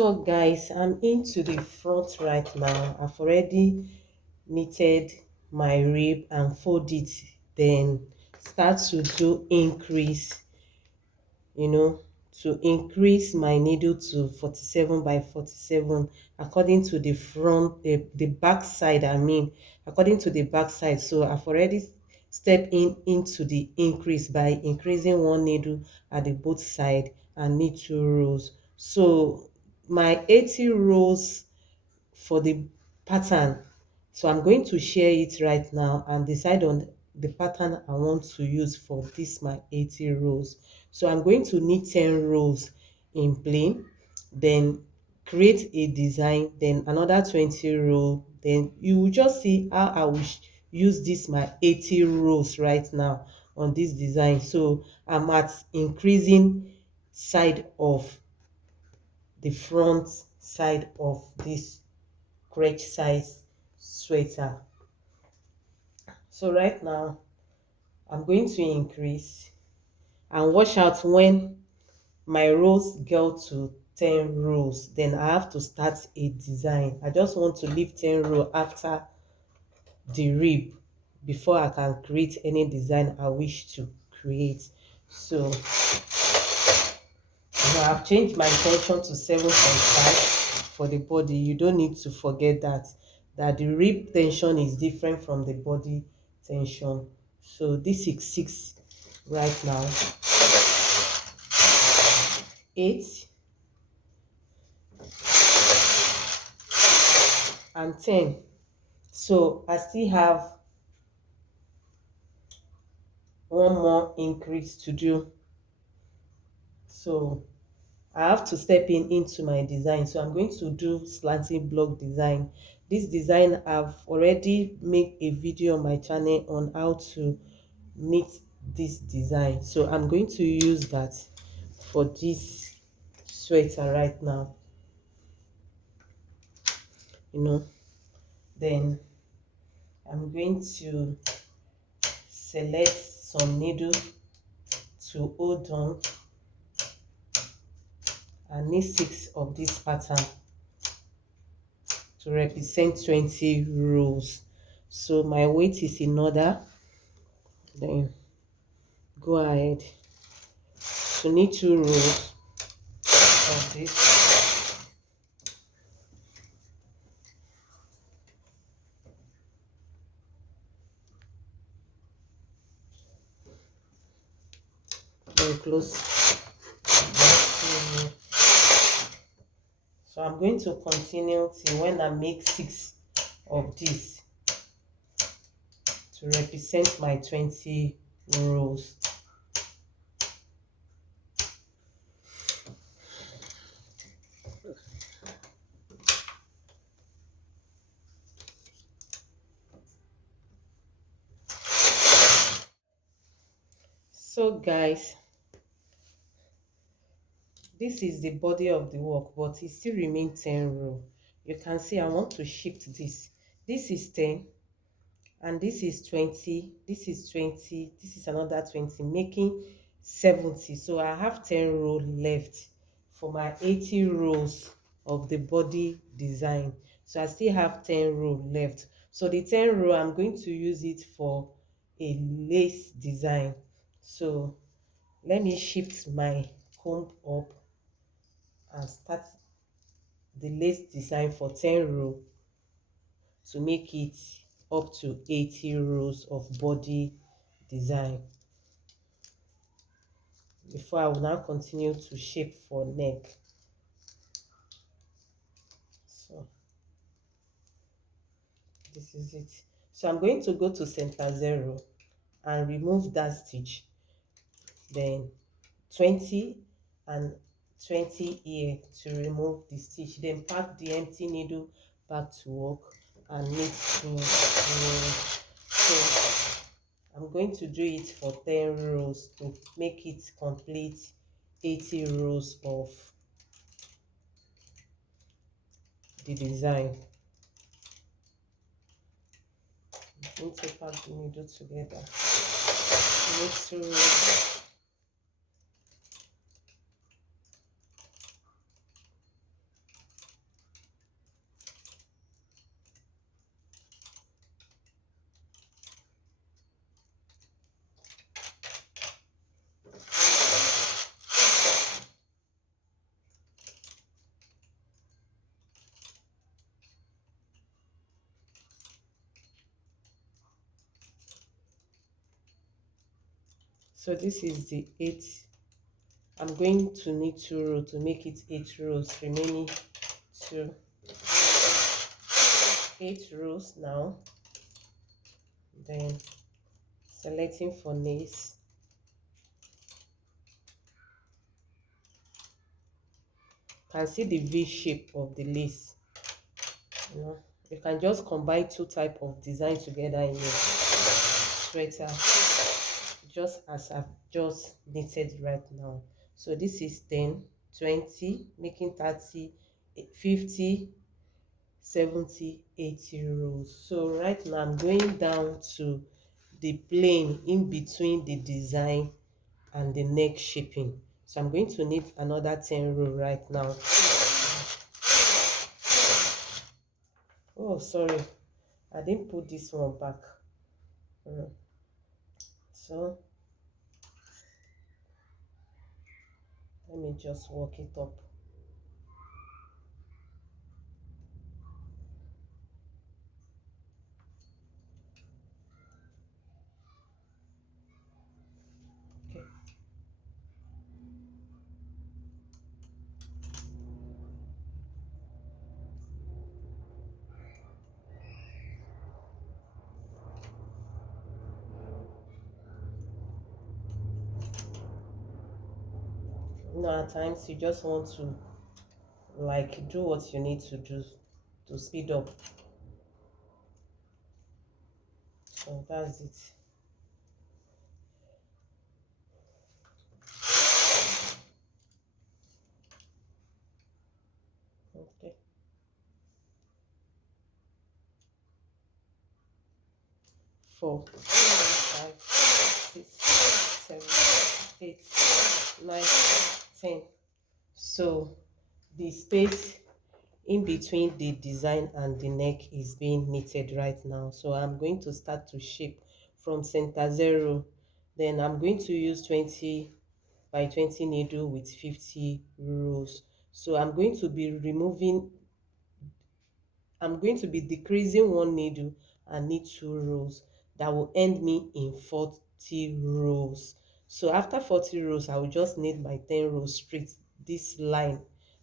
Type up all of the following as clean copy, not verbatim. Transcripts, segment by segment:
So guys, I'm into the front right now. I've already knitted my rib and fold it, then start to do increase, you know, to increase my needle to 47 by 47 according to the front, the back side, according to the back side. So I've already stepped in into the increase by increasing one needle at the both side and knit 2 rows. So my 80 rows for the pattern. So I'm going to share it right now and decide on the pattern I want to use for this my 80 rows. So I'm going to knit 10 rows in plain, then create a design, then another 20 row. Then you will just see how I will use this my 80 rows right now on this design. So I'm at increasing side of the front side of this crotch size sweater. So right now I'm going to increase and watch out when my rows go to 10 rows, then I have to start a design. I just want to leave 10 rows after the rib before I can create any design I wish to create. So now I've changed my tension to 7.5 for the body. You don't need to forget that the rib tension is different from the body tension. So this is 6 right now. 8 and 10. So I still have one more increase to do. So I have to step in into my design. So I'm going to do slanting block design. This design, I've already made a video on my channel on how to knit this design. So I'm going to use that for this sweater right now. Then I'm going to select some needle to hold on and knit 6 of this pattern to represent 20 rows. So my weight is in order. Then go ahead to knit 2 rows of this. Then close. So I'm going to continue till when I make 6 of this to represent my 20 rows. So guys, this is the body of the work, but it still remains 10 row. You can see I want to shift this. This is 10 and this is 20, this is 20, this is another 20, making 70. So I have 10 rows left for my 80 rows of the body design. So I still have 10 rows left. So the 10 row, I'm going to use it for a lace design. So let me shift my comb up and start the lace design for 10 rows to make it up to 80 rows of body design before I will now continue to shape for neck. So this is it. So I'm going to go to center 0 and remove that stitch, then 20 and 20 here to remove the stitch, then pack the empty needle back to work and knit. So I'm going to do it for 10 rows to make it complete 80 rows of the design. I'm going to pack the needle together. Knit 2 rows. So this is the 8. I'm going to knit 2 rows to make it 8 rows, remaining 2. 8 rows now. Then selecting for lace. Can see the V shape of the lace. You can just combine 2 types of design together in your sweater, just as I've just knitted right now. So this is 10, 20, making 30, 50, 70, 80 rows. So right now I'm going down to the plain in between the design and the neck shaping. So I'm going to knit another 10 row right now. Oh, sorry, I didn't put this one back. So let me just work it up. Okay. At times you just want to like do what you need to do to speed up. So that's it. Okay. 4, 5, 6, 7, 8, 9, 10. So the space in between the design and the neck is being knitted right now. So I'm going to start to shape from center 0. Then I'm going to use 20 by 20 needle with 50 rows. So I'm going to be decreasing 1 needle and knit 2 rows. That will end me in 40 rows. So after 40 rows, I will just knit my 10 rows straight. This line,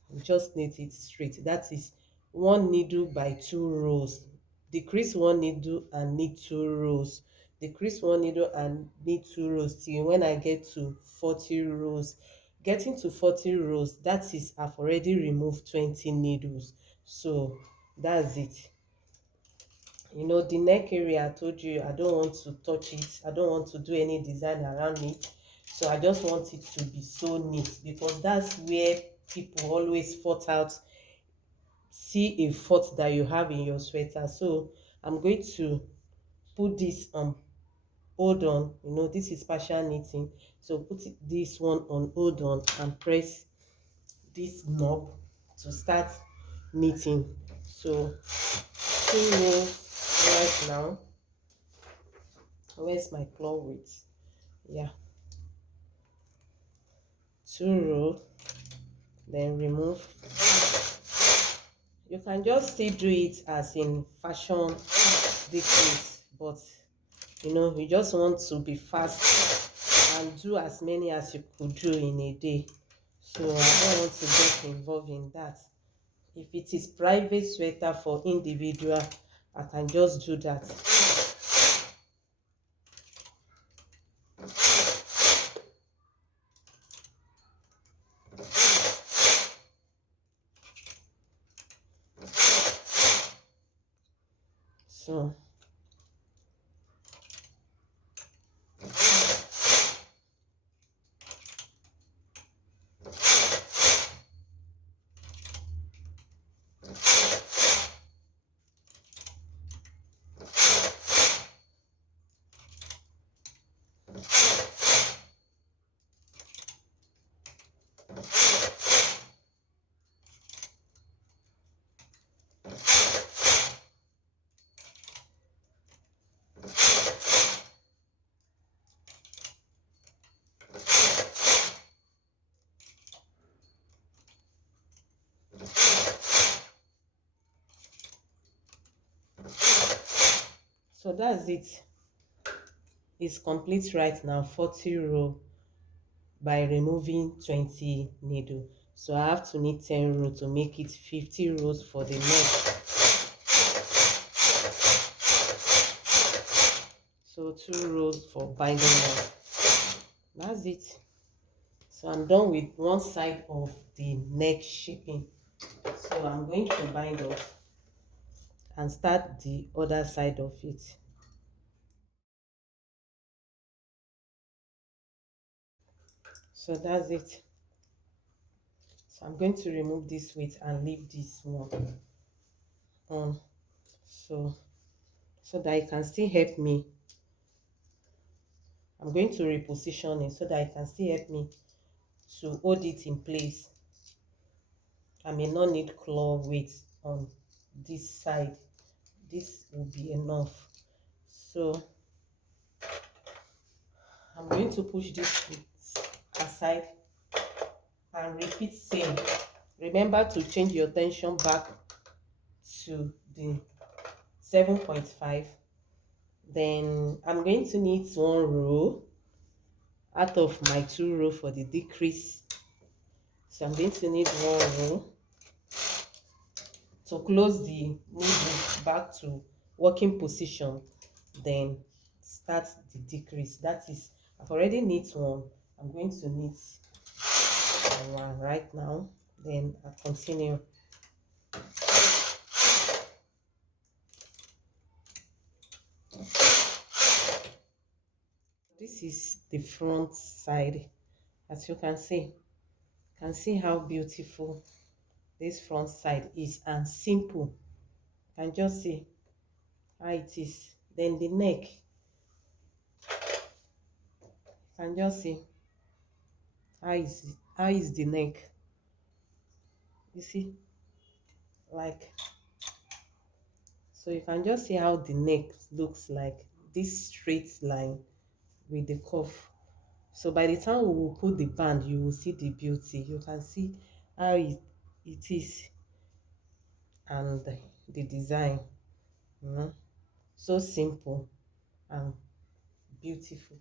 I will just knit it straight. That is 1 needle by 2 rows. Decrease 1 needle and knit 2 rows. Decrease 1 needle and knit 2 rows till when I get to 40 rows. Getting to 40 rows, that is, I've already removed 20 needles. So that's it. The neck area, I told you I don't want to touch it. I don't want to do any design around it. So I just want it to be so neat, because that's where people always see a fault that you have in your sweater. So I'm going to put this on hold on. This is partial knitting. So put this one on hold on and press this knob to start knitting. So 2 rows right now. Where's my claw width? Yeah, 2 rows, then remove. You can just still do it as in fashion decrease, but you just want to be fast and do as many as you could do in a day. So I don't want to get involved in that. If it is private sweater for individual, I can just do that. So that's it. is complete right now, 40 row by removing 20 needle. So I have to knit 10 rows to make it 50 rows for the neck. So 2 rows for binding up. That's it. So I'm done with one side of the neck shaping. So I'm going to bind off and start the other side of it. So that's it. So I'm going to remove this weight and leave this one on, so that it can still help me. I'm going to reposition it so that it can still help me to hold it in place. I may not need claw weight on this side. This will be enough. So I'm going to push this aside and repeat same. Remember to change your tension back to the 7.5. Then I'm going to knit 1 row out of my 2 row for the decrease. So I'm going to knit 1 row to close the needle back to working position, then start the decrease. That is, I've already knit one. I'm going to knit one right now, then I'll continue. This is the front side. As you can see how beautiful this front side is and simple. You can just see how it is. Then the neck, you can just see how is the neck. You see, like, so you can just see how the neck looks like, this straight line with the curve. So by the time we will put the band, you will see the beauty. You can see how it is, and the design, so simple and beautiful.